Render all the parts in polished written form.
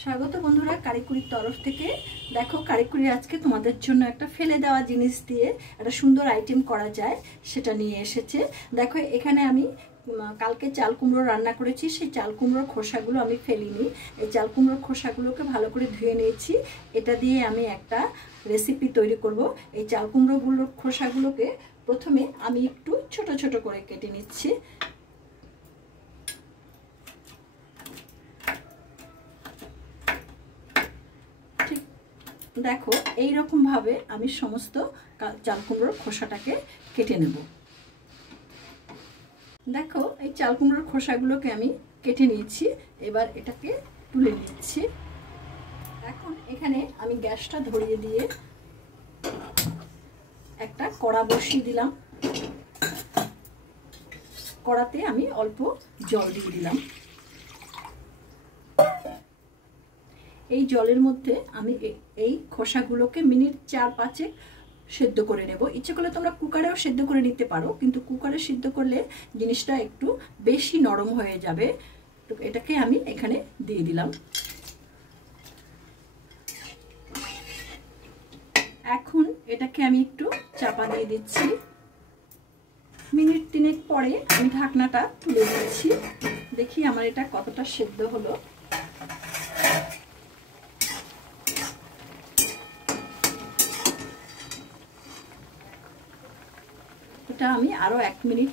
স্বাগত বন্ধুরা কারিকুরির তরফ থেকে। দেখো কারিকুরি আজকে তোমাদের জন্য একটা ফেলে দেওয়া জিনিস দিয়ে একটা সুন্দর আইটেম করা যায় সেটা নিয়ে এসেছে। দেখো এখানে আমি কালকে চাল কুমড়ো রান্না করেছি, সেই চাল কুমড়োর খোসাগুলো আমি ফেলিনি। এই চাল কুমড়োর খোসাগুলোকে ভালো করে ধুয়ে নিয়েছি। এটা দিয়ে আমি একটা রেসিপি তৈরি করব। এই চাল কুমড়োগুলোর খোসাগুলোকে প্রথমে আমি একটু ছোট ছোট করে কেটে নিচ্ছি। দেখো এইরকম ভাবে আমি সমস্ত চাল কুমড়োর খোসাটাকে কেটে নেব। দেখো এই চাল কুমড়োর খোসাগুলোকে আমি কেটে নিয়েছি। এবার এটাকে তুলে নিচ্ছি। এখন এখানে আমি গ্যাসটা ধরিয়ে দিয়ে একটা কড়া বসিয়ে দিলাম। কড়াতে আমি অল্প জল দিয়ে দিলাম। এই জলের মধ্যে আমি এই খোসাগুলোকে মিনিট 4-5 সেদ্ধ করে নেব। ইচ্ছে করলে তোমরা কুকারেও সেদ্ধ করে নিতে পারো, কিন্তু কুকারে সিদ্ধ করলে জিনিসটা একটু বেশি নরম হয়ে যাবে। তো এটাকে আমি এখানে দিয়ে দিলাম। এখন এটাকে আমি একটু চাপা দিয়ে দিচ্ছি। মিনিট 3 পরে আমি ঢাকনাটা তুলে দিচ্ছি। দেখি আমার এটা কতটা সেদ্ধ হলো। এটা আমি আরো 1 মিনিট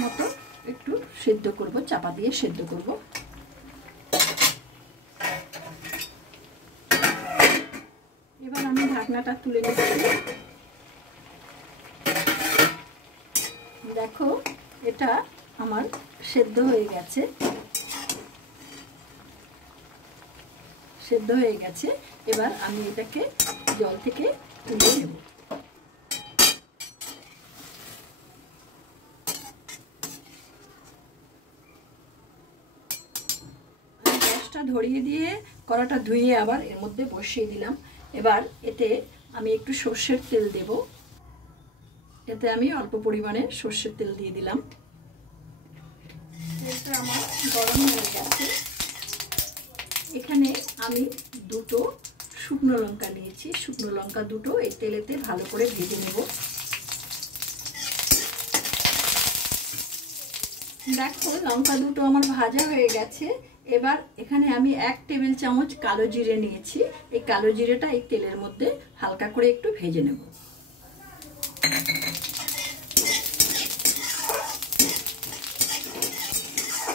মতো একটু সেদ্ধ করব, চাপা দিয়ে সেদ্ধ করব। এবার আমি ঢাকনাটা তুলে নিচ্ছি। দেখো এটা আমার সেদ্ধ হয়ে গেছে। এবার আমি এটাকে জল থেকে তুলে নেব। ধরিয়ে দিয়ে কড়াটা ধুয়ে আবার এর মধ্যে বসিয়ে দিলাম। এবার এতে আমি একটু সর্ষের তেল দেব। এতে আমি অল্প পরিমাণে সর্ষের তেল দিয়ে দিলাম। তেলটা আমার গরম হয়ে গেছে। এখানে আমি 2টো শুকনো লঙ্কা নিয়েছি। শুকনো লঙ্কা 2টো এই তেলেতে ভালো করে ভেজে নেব। দেখো লঙ্কা 2টো আমার ভাজা হয়ে গেছে। এবার এখানে আমি 1 টেবিল চামচ কালো জিরে নিয়েছি। এই কালো জিরেটা এই তেলের মধ্যে হালকা করে একটু ভেজে নেব।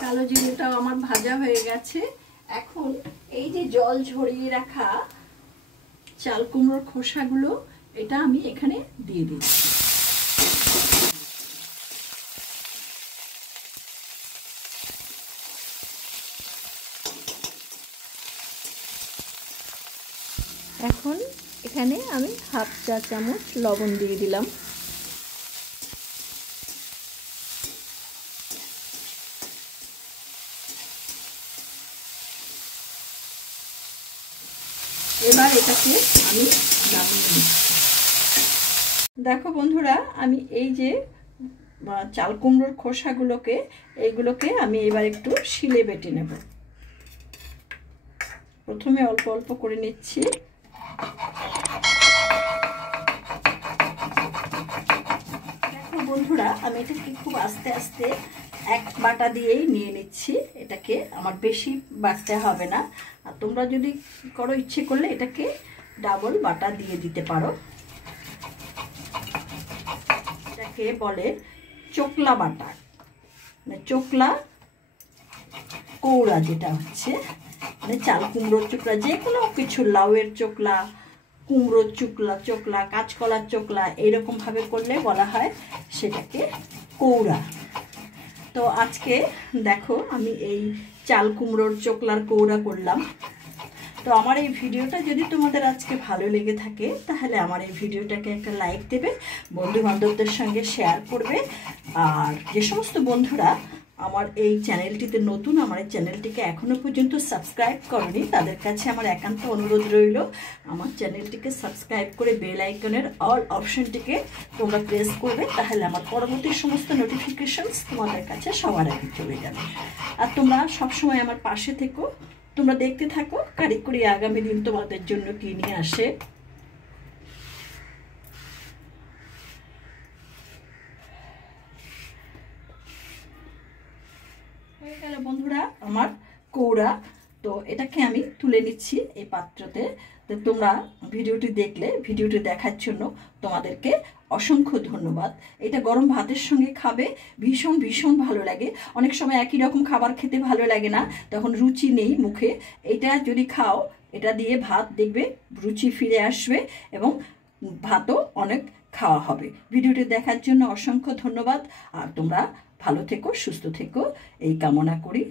কালো জিরেটাও আমার ভাজা হয়ে গেছে। এখন এই যে জল ঝরিয়ে রাখা চাল কুমড়োর খোসাগুলো এটা আমি এখানে দিয়ে দিচ্ছি। এখন এখানে আমি 1/2 চা চামচ লবণ দিয়ে দিলাম। এবার এটাকে আমি নামিয়ে নিচ্ছি। দেখো বন্ধুরা আমি এই যে চাল কুমড়োর খোসাগুলোকে এইগুলোকে আমি এবার একটু শিলে বেটে নেব। প্রথমে অল্প অল্প করে নিচ্ছি। দেখো বন্ধুরা আমি এটাকে খুব আস্তে আস্তে এক বাটা দিয়েই নিয়ে নিচ্ছি। এটাকে আমার বেশি বাটতে হবে না। আর তোমরা যদি করো ইচ্ছে করলে এটাকে ডাবল বাটা দিয়ে দিতে পারো। এটাকে বলে চোকলা বাটা, মানে চোকলা কৌড়া, যেটা হচ্ছে মানে চাল কুমড়োর চোকলা, যে কোনো কিছু, লাউয়ের চোকলা, কুমড়োর চোকলা, কাঁচকলার চোকলা, এইরকম ভাবে করলে বলা হয় সেটাকে কৌড়া। তো আজকে দেখো আমি এই চাল কুমড়োর চোকলার কৌড়া করলাম। তো আমার এই ভিডিওটা যদি তোমাদের আজকে ভালো লেগে থাকে তাহলে আমার এই ভিডিওটাকে একটা লাইক দেবে, বন্ধু বান্ধবদের সঙ্গে শেয়ার করবে। আর যে সমস্ত বন্ধুরা আমার এই চ্যানেলটিতে নতুন, আমার এই চ্যানেলটিকে এখনো পর্যন্ত সাবস্ক্রাইব করনি, তাদের কাছে আমার একান্ত অনুরোধ রইল আমার চ্যানেলটিকে সাবস্ক্রাইব করে বেল আইকনের অল অপশনটিকে তোমরা প্রেস করবে। তাহলে আমার পরবর্তী সমস্ত নোটিফিকেশনস তোমাদের কাছে সবার আগে চলে যাবে। আর তোমরা সবসময় আমার পাশে থেকো, তোমরা দেখতে থাকো কারিকুরি আগামী দিন তোমাদের জন্য কি নিয়ে আসে। হয়ে গেল বন্ধুরা আমার কৌড়া। তো এটাকে আমি তুলে নিচ্ছি এই পাত্রতে। তো তোমরা ভিডিওটি দেখলে, ভিডিওটি দেখার জন্য তোমাদেরকে অসংখ্য ধন্যবাদ। এটা গরম ভাতের সঙ্গে খাবে, ভীষণ ভীষণ ভালো লাগে। অনেক সময় একই রকম খাবার খেতে ভালো লাগে না, তখন রুচি নেই মুখে। এটা যদি খাও, এটা দিয়ে ভাত দেখবে রুচি ফিরে আসবে এবং ভাতও অনেক খাওয়া হবে। ভিডিওটি দেখার জন্য অসংখ্য ধন্যবাদ। আর তোমরা ভালো থেকো, সুস্থ থেকো এই কামনা করি।